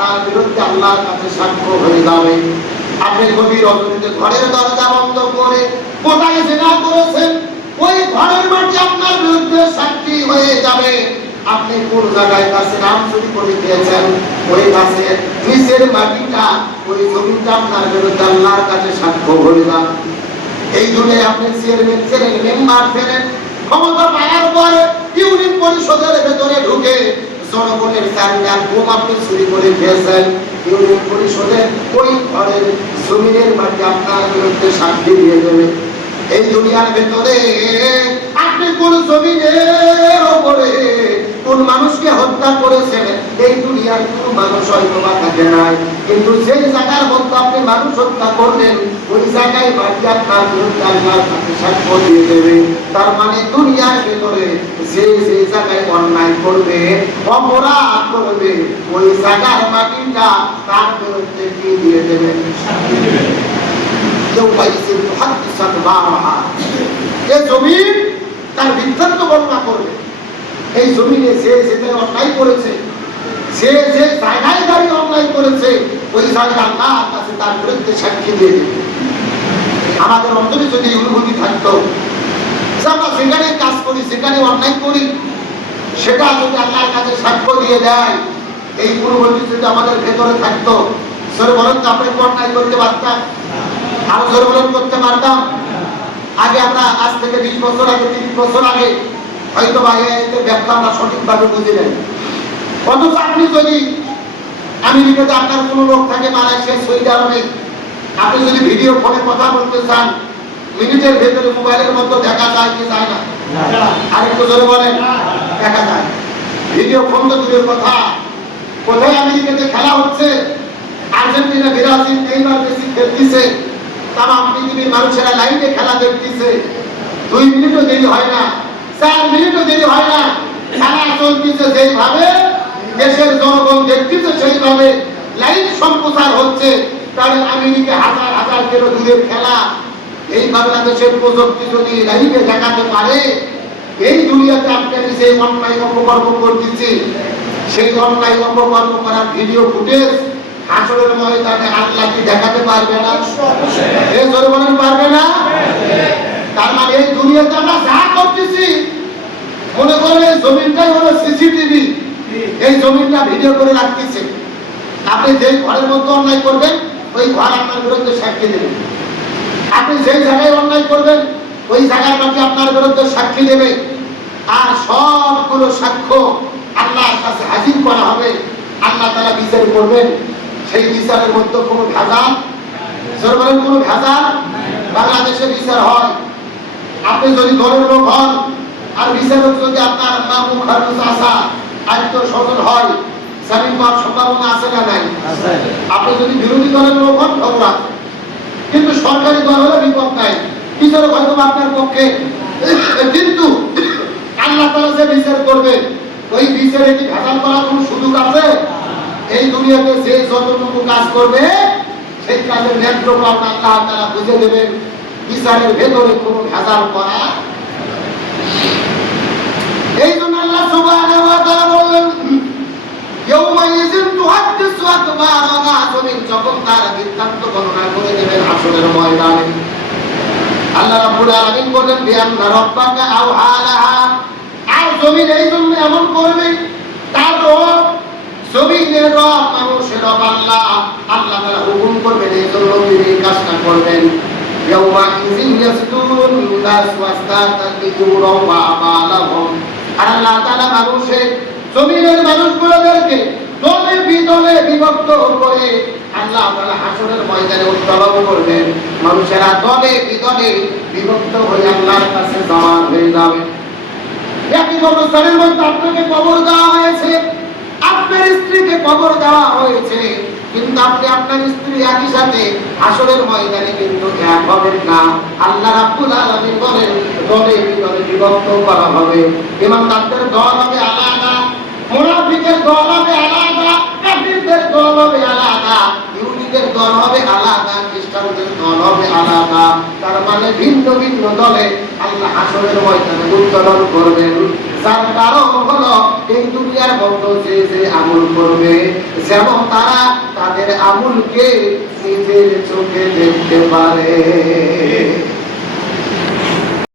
তার বিরুদ্ধে আল্লাহর কাছে সাক্ষ্য হয়ে যাবে। আপনি গভীর রজনীতে ঘরের দরজা বন্ধ করে কোথায় জিনা করেছেন, ওই ঘরের মাটি আপনার বিরুদ্ধে সাক্ষী হয়ে যাবে। আপনি কোন জায়গায় গাছে নাম চুরি করে দিয়েছেন, ওই গাছের নিচের মাটিটা, ওই জমিটা আপনার বিরুদ্ধে আল্লাহর কাছে সাক্ষ্য হয়ে যাবে। এই দুনিয়ায় আপনি চেয়ারম্যান ছিলেন, মেম্বার ছিলেন, ক্ষমতা পাওয়ার পরে ইউনিয়ন পরিষদের ভেতরে ঢুকে জনগণের চারিদিকে ঘুম আপনি চুরি করে খেয়েছেন। ইউনিয়ন পরিষদের ওই ঘরের জমিনের মাটি আপনার বিরুদ্ধে সাক্ষী দিয়ে দেবে। এই দুনিয়ার ভেতরে আপনি কোন জমিনের উপরে কোন মানুষকে হত্যা করেছেন, এই দুনিয়ার কোন মানুষ হয়তো বা থাকে নাই, কিন্তু সেই জায়গার মধ্যে আপনি মানুষ হত্যা করলেন, ওই জায়গায় মাটি আপনার বিরুদ্ধে আল্লাহর কাছে সাক্ষ্য দিয়ে দেবে। তার মানে দুনিয়ার ভেতরে যে যে জায়গায় অন্যায় করবে, অপরাধ করবে, ওই জায়গার মাটিটা তার বিরুদ্ধে কি দিয়ে দেবে? সাক্ষী দেবে। জমিন তার বৃত্তান্ত বর্ণনা করবে। এই জমিনে যে যেখানে অন্যায় করেছে, যে যে জায়গায় দাঁড়িয়ে অন্যায় করেছে, ওই জায়গা আল্লাহর কাছে তার বিরুদ্ধে সাক্ষী দিয়ে দেবে। আমাদের অন্তরে যদি অনুভূতি থাকতো আমরা যেখানে কাজ করি, যেখানে অন্যায় করি, সেটা যদি আল্লাহর কাছে সাক্ষ্য দিয়ে দেয়, এই অনুভূতি যদি আমাদের ভেতরে থাকতো, সরে বলেন তো আমরা অন্যায় করতে পারতাম? আরো জোরে বলেন করতে পারতাম? আগে আমরা আজ থেকে 20 বছর আগে, 30 বছর আগে হয়তো এতে ব্যাখ্যা আমরা সঠিকভাবে বুঝি নাই। অথচ আপনি যদি আমেরিকাতে আপনার কোনো লোক থাকে, মালয়েশিয়া, সৌদি আরবে, আপনি যদি ভিডিও ফোনে কথা বলতে চান, মিনিটের ভেতরে মোবাইলের মধ্যে দেখা যায় কি যায় না? আর একটু জোরে বলেন, দেখা যায়। ভিডিও ফোন তো দূরের কথা, কোথায় আমেরিকাতে খেলা হচ্ছে, আর্জেন্টিনা, ব্রাজিল, নেইমার, মেসি খেলতেছে, তাম পৃথিবীর মানুষেরা লাইভে খেলা দেখতেছে। 2 মিনিটও দেরি হয় না, 4 মিনিটও দেরি হয় না, খেলা চলতেছে যেভাবে, দেশের জনগণ দেখতেছে সেইভাবে লাইভ সম্প্রচার হচ্ছে। তাহলে আমেরিকা হাজার হাজার কিলো দূরের খেলা এই বাংলাদেশের প্রযুক্তি যদি লাইভে দেখাতে পারে, এই দুনিয়াতে আপনি যে অন্যায় অপকর্ম করতেছি, সেই অন্যায় অপকর্ম করার ভিডিও ফুটেজ হাসরের ময়দানে আল্লাহ কি দেখাতে পারবে না? এই জোরে বলেন পারবে না? তার মানে এই দুনিয়াতে আমরা যা করতেছি, মনে করেন এই জমিনটাই হলো সিসিটিভি, এই জমিনটা ভিডিও করে রাখতেছে। আপনি যেই ঘরের মধ্যে অন্যায় করবেন, ওই ঘর আপনার বিরুদ্ধে সাক্ষী দেবে। আপনি যেই জায়গায় অন্যায় করবেন, ওই জায়গার মাটি আপনার বিরুদ্ধে সাক্ষী দেবে। আর সবগুলো সাক্ষ্য আল্লাহর কাছে হাজির করা হবে, আল্লাহ তাআলা বিচার করবেন। সেই বিচারের মধ্যে কোনো ভেজাল, সরকারের কোনো ভেজাল, বাংলাদেশে বিচার হয়। আপনি যদি দলের লোক হন, আর বিচারক যদি আপনার মামু, খালু, চাচা, আত্মীয় স্বজন হয়, জামিন পাওয়ার সম্ভাবনা আছে না নাই? আপনি যদি বিরোধী দলের লোক হন, খবর আছে, কিন্তু সরকারি দল হলে বিপদ নাই, বিচারক হয়তো আপনার পক্ষে। কিন্তু আল্লাহ তাআলা যে বিচার করবে, ওই বিচারে কি ভেজাল করার কোনো সুযোগ আছে? এই দুনিয়াতে যে যতটুকু কাজ করবে, সেই কাজের ন্যায্য পাওনা আল্লাহ তাআলা বুঝে দেবেন। বিচারের ভেতরে কোনো ভেজাল করা। এই জন্য আল্লাহ সুবহানাহু ওয়া তাআলা বললেন, ইয়াউমাইযিন তুহাদ্দিসু আখবারাহা, জমিন যখন তার বৃত্তান্ত বর্ণনা করে দেবেন হাসরের ময়দানে। আল্লাহ রাব্বুল আলামিন বলেন, বিআন্না রাব্বাকা আওহা লাহা, আর জমিন এই জন্য এমন করবে, তার রব, জমিনের রব, মানুষের রব আল্লাহ, আল্লাহ তাআলা হুকুম করবেন, এই জন্য তিনি কাজটা করবেন। ইয়াউমাইযিন ইয়াসদুরুন নাস ওয়াস্তাতাকিবুরা ওয়া আমালাহুম, আর আল্লাহ তাআলা মানুষের, জমিনের মানুষগুলোদেরকে দলে বিদলে বিভক্ত করে আল্লাহ তাআলা হাসরের ময়দানে উত্তোলন করবেন। মানুষেরা দলে বিদলে বিভক্ত হয়ে আল্লাহর কাছে জমা হয়ে যাবে। একই কবরস্থানের মধ্যে আপনাকে কবর দেওয়া হয়েছে, আপনার স্ত্রীকে কবর দেওয়া হয়েছে, কিন্তু আপনি আপনার স্ত্রী একই সাথে হাসরের ময়দানে কিন্তু এক হবেন না। আল্লাহ রাব্বুল আলামিন বলেন, দলে বিদলে বিভক্ত করা হবে। ইমানদারদের দল হবে আলাদা, মুনাফিকের দল হবে আলাদা, কাফিরদের দল হবে আলাদা, ইহুদিদের দল হবে আলাদা, খ্রিস্টানদের দল হবে আলাদা। তার মানে ভিন্ন ভিন্ন দলে আল্লাহ হাসরের ময়দানে উত্তোলন করবেন। যার কারণ হলো এই দুনিয়ার মতো যে আমল করবে যেন তারা তাদের আমলকে নিজের চোখে দেখতে পারে।